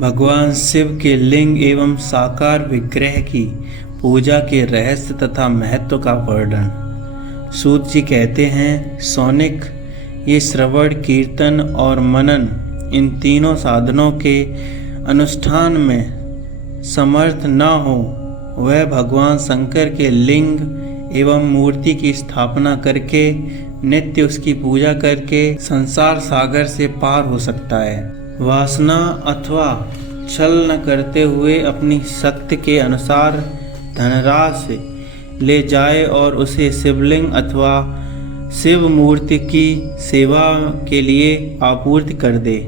भगवान शिव के लिंग एवं साकार विग्रह की पूजा के रहस्य तथा महत्व का वर्णन। सूत जी कहते हैं, सौनिक, ये श्रवण, कीर्तन और मनन, इन तीनों साधनों के अनुष्ठान में समर्थ न हो, वह भगवान शंकर के लिंग एवं मूर्ति की स्थापना करके नित्य उसकी पूजा करके संसार सागर से पार हो सकता है। वासना अथवा छल न करते हुए अपनी शक्ति के अनुसार धनराशि ले जाए और उसे शिवलिंग अथवा शिव मूर्ति की सेवा के लिए आपूर्ति कर दे।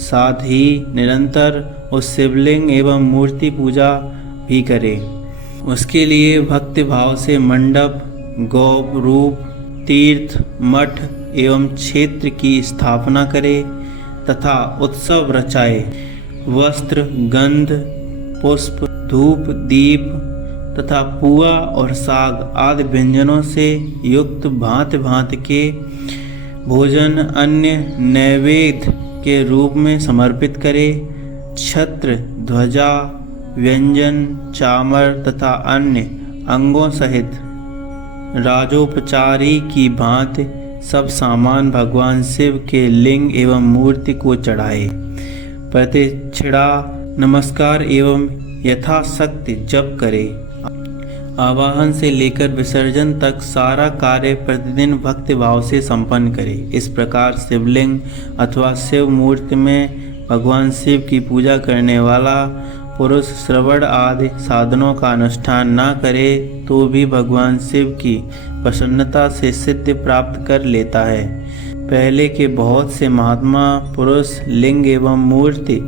साथ ही निरंतर उस शिवलिंग एवं मूर्ति पूजा भी करे। उसके लिए भक्ति भाव से मंडप, गौप रूप, तीर्थ, मठ एवं क्षेत्र की स्थापना करे तथा उत्सव रचाए। वस्त्र, गंध, पुष्प, धूप, दीप तथा पुआ और साग आदि व्यंजनों से युक्त भांति भांति के भोजन अन्य नैवेद्य के रूप में समर्पित करे। छत्र, ध्वजा, व्यंजन, चामर तथा अन्य अंगों सहित राजोपचारी की भांति सब सामान भगवान शिव के लिंग एवं मूर्ति को चढ़ाए। प्रतिष्ठा, नमस्कार एवं यथाशक्ति जप करे। आवाहन से लेकर विसर्जन तक सारा कार्य प्रतिदिन भक्ति भाव से संपन्न करे। इस प्रकार शिवलिंग अथवा शिव मूर्ति में भगवान शिव की पूजा करने वाला पुरुष श्रवण आदि साधनों का अनुष्ठान न करे तो भी भगवान शिव की प्रसन्नता से सिद्धि प्राप्त कर लेता है। पहले के बहुत से महात्मा पुरुष लिंग एवं मूर्ति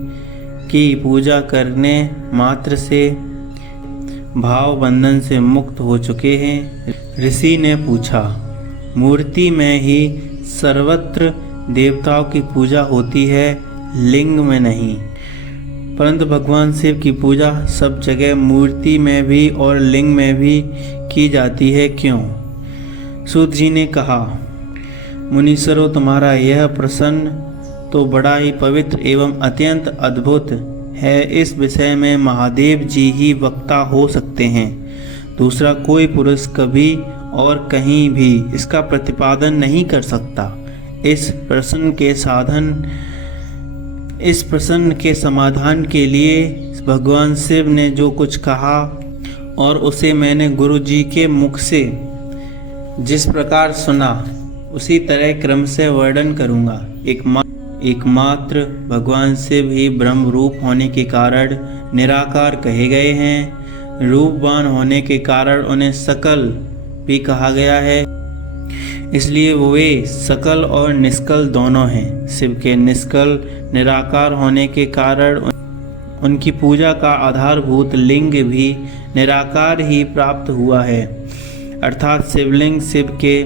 की पूजा करने मात्र से भाव बंधन से मुक्त हो चुके हैं। ऋषि ने पूछा, मूर्ति में ही सर्वत्र देवताओं की पूजा होती है, लिंग में नहीं, परंतु भगवान शिव की पूजा सब जगह मूर्ति में भी और लिंग में भी की जाती है, क्यों? सूत जी ने कहा, मुनीश्वरों, तुम्हारा यह प्रश्न तो बड़ा ही पवित्र एवं अत्यंत अद्भुत है। इस विषय में महादेव जी ही वक्ता हो सकते हैं। दूसरा कोई पुरुष कभी और कहीं भी इसका प्रतिपादन नहीं कर सकता। इस प्रश्न के समाधान के लिए भगवान शिव ने जो कुछ कहा और उसे मैंने गुरु जी के मुख से जिस प्रकार सुना, उसी तरह क्रम से वर्णन करूंगा। एकमात्र भगवान शिव ही ब्रह्म रूप होने के कारण निराकार कहे गए हैं। रूपवान होने के कारण उन्हें सकल भी कहा गया है, इसलिए वे सकल और निष्कल दोनों हैं। शिव के निष्कल निराकार होने के कारण उनकी पूजा का आधारभूत लिंग भी निराकार ही प्राप्त हुआ है, अर्थात शिवलिंग शिव के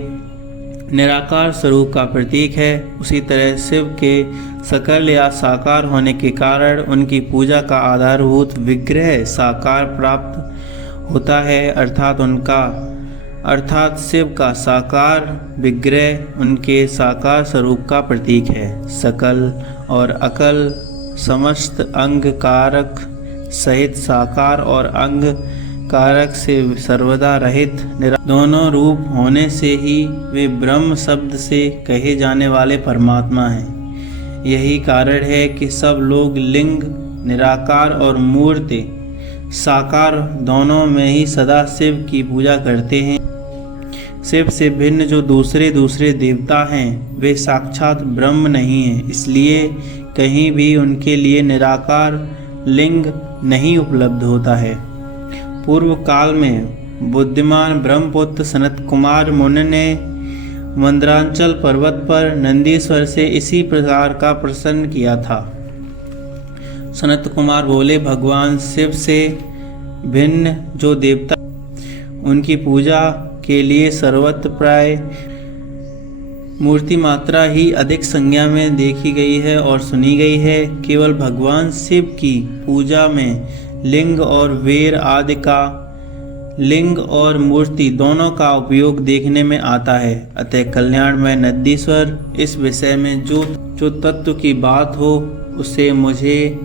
निराकार स्वरूप का प्रतीक है। उसी तरह शिव के सकल या साकार होने के कारण उनकी पूजा का आधारभूत विग्रह साकार प्राप्त होता है, अर्थात शिव का साकार विग्रह उनके साकार स्वरूप का प्रतीक है। सकल और अकल समस्त अंग कारक सहित साकार और अंग कारक से सर्वदा रहित दोनों रूप होने से ही वे ब्रह्म शब्द से कहे जाने वाले परमात्मा हैं। यही कारण है कि सब लोग लिंग निराकार और मूर्ति साकार दोनों में ही सदा शिव की पूजा करते हैं। शिव से भिन्न जो दूसरे देवता हैं, वे साक्षात ब्रह्म नहीं हैं, इसलिए कहीं भी उनके लिए निराकार लिंग नहीं उपलब्ध होता है। पूर्व काल में बुद्धिमान ब्रह्मपुत्र सनत कुमार मुनि ने मंदरांचल पर्वत पर नंदीश्वर से इसी प्रकार का प्रश्न किया था। सनत कुमार बोले, भगवान शिव से भिन्न जो देवता उनकी पूजा के लिए सर्वत्र प्राय मूर्ति मात्रा ही अधिक संज्ञा में देखी गई है और सुनी गई है। केवल भगवान शिव की पूजा में लिंग और वेर आदि का लिंग और मूर्ति दोनों का उपयोग देखने में आता है। अतः कल्याणमय नंदीश्वर, इस विषय में जो तत्व की बात हो उसे मुझे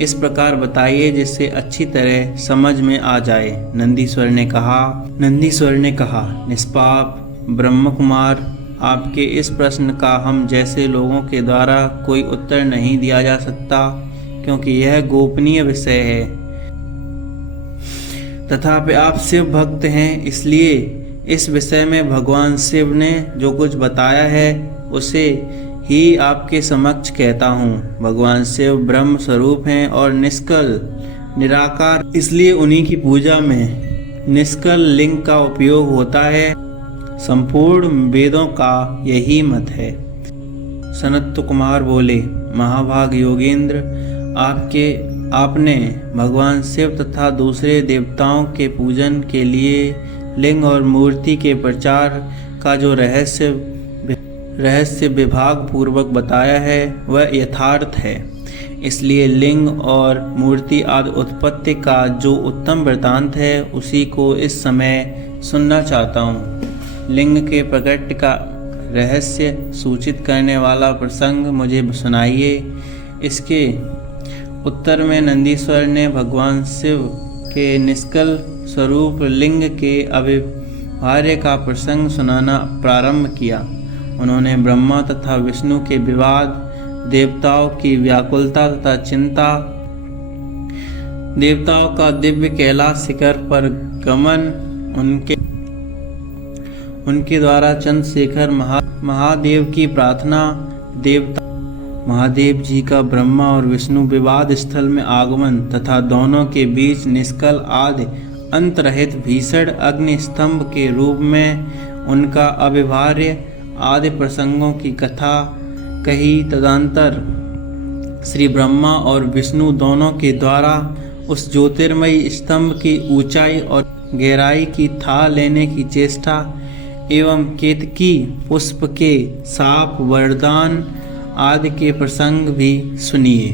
इस प्रकार बताइए जिससे अच्छी तरह समझ में आ जाए। नंदीश्वर ने कहा, निष्पाप ब्रह्म कुमार, आपके इस प्रश्न का हम जैसे लोगों के द्वारा कोई उत्तर नहीं दिया जा सकता, क्योंकि यह गोपनीय विषय है। तथापि आप शिव भक्त हैं, इसलिए इस विषय में भगवान शिव ने जो कुछ बताया है उसे ही आपके समक्ष कहता हूँ। भगवान शिव ब्रह्म स्वरूप हैं और निष्कल निराकार, इसलिए उन्हीं की पूजा में निष्कल लिंग का उपयोग होता है। संपूर्ण वेदों का यही मत है। सनत कुमार बोले, महाभाग योगेंद्र, आपने भगवान शिव तथा दूसरे देवताओं के पूजन के लिए लिंग और मूर्ति के प्रचार का जो रहस्य विभाग पूर्वक बताया है वह यथार्थ है। इसलिए लिंग और मूर्ति आदि उत्पत्ति का जो उत्तम वृतांत है उसी को इस समय सुनना चाहता हूँ। लिंग के प्रकट का रहस्य सूचित करने वाला प्रसंग मुझे सुनाइए। इसके उत्तर में नंदीश्वर ने भगवान शिव के निष्कल स्वरूप लिंग के अविभार्य का प्रसंग सुनाना प्रारंभ किया। उन्होंने ब्रह्मा तथा विष्णु के विवाद, देवताओं की व्याकुलता तथा चिंता, देवताओं का दिव्य कैलाश शिखर पर गमन, उनके द्वारा चंद्रशेखर महादेव की प्रार्थना, देवता महादेव जी का ब्रह्मा और विष्णु विवाद स्थल में आगमन तथा दोनों के बीच निष्कल आदि अंतरहित भीषण अग्नि स्तंभ के रूप में उनका अविभार्य आदि प्रसंगों की कथा कही। तदंतर श्री ब्रह्मा और विष्णु दोनों के द्वारा उस ज्योतिर्मयी स्तंभ की ऊंचाई और गहराई की था लेने की चेष्टा एवं केतकी पुष्प के साप वरदान आदि के प्रसंग भी सुनिए।